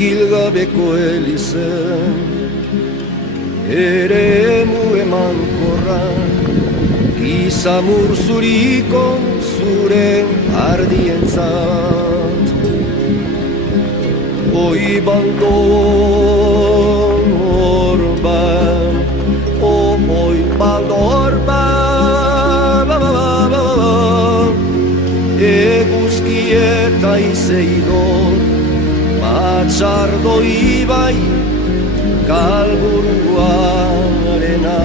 kilgabeko elizen, eremu emankorra, gizamur zuriko zure ardientzat. Oi baldor ban, oi baldor ban, eguzki eta izeidor, matxardo ibai galburuarena.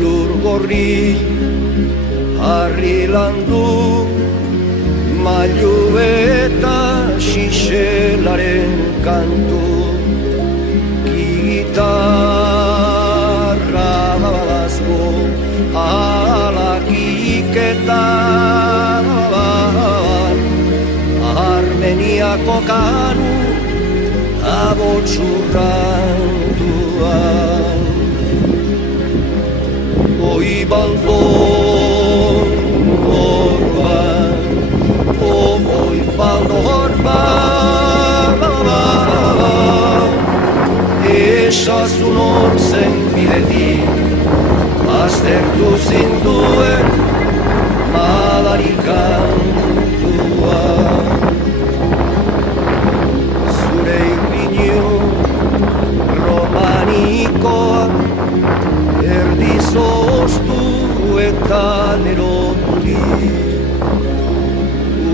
Lur gorri harri landu, mailu eta xixelaren kantu, gitarra babazko alakiketa, Armeniako kanu abotxurrantuan. Oi baldor ban, oi baldor ban, esazu nor zen bidetik, aztertu zinduen madarikantua. Zure irriño romanikoa, erdizoztu eta neroturi,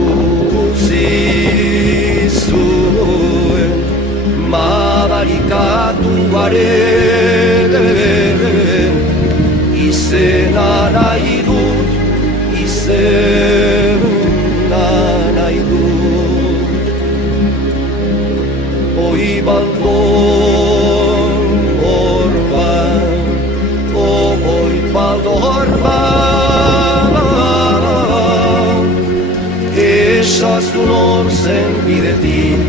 utzi zuen madarikatuaren, izena nahi dut, izena nahi dut. Oi baldor ban, oi baldor ban, esazu nor zen bidetik,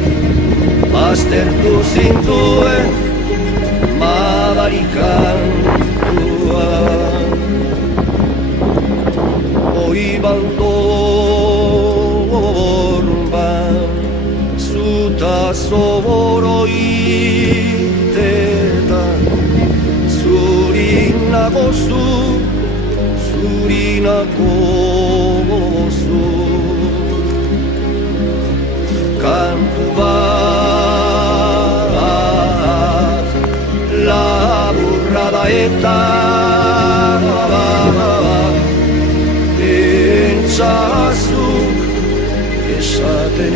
aztertu zintuen madarikantua. Oi baldor ban, zuta zoboro itetan, zurinako zu, zurinako zu. Kantu bat, laburra da eta entzazuk esaten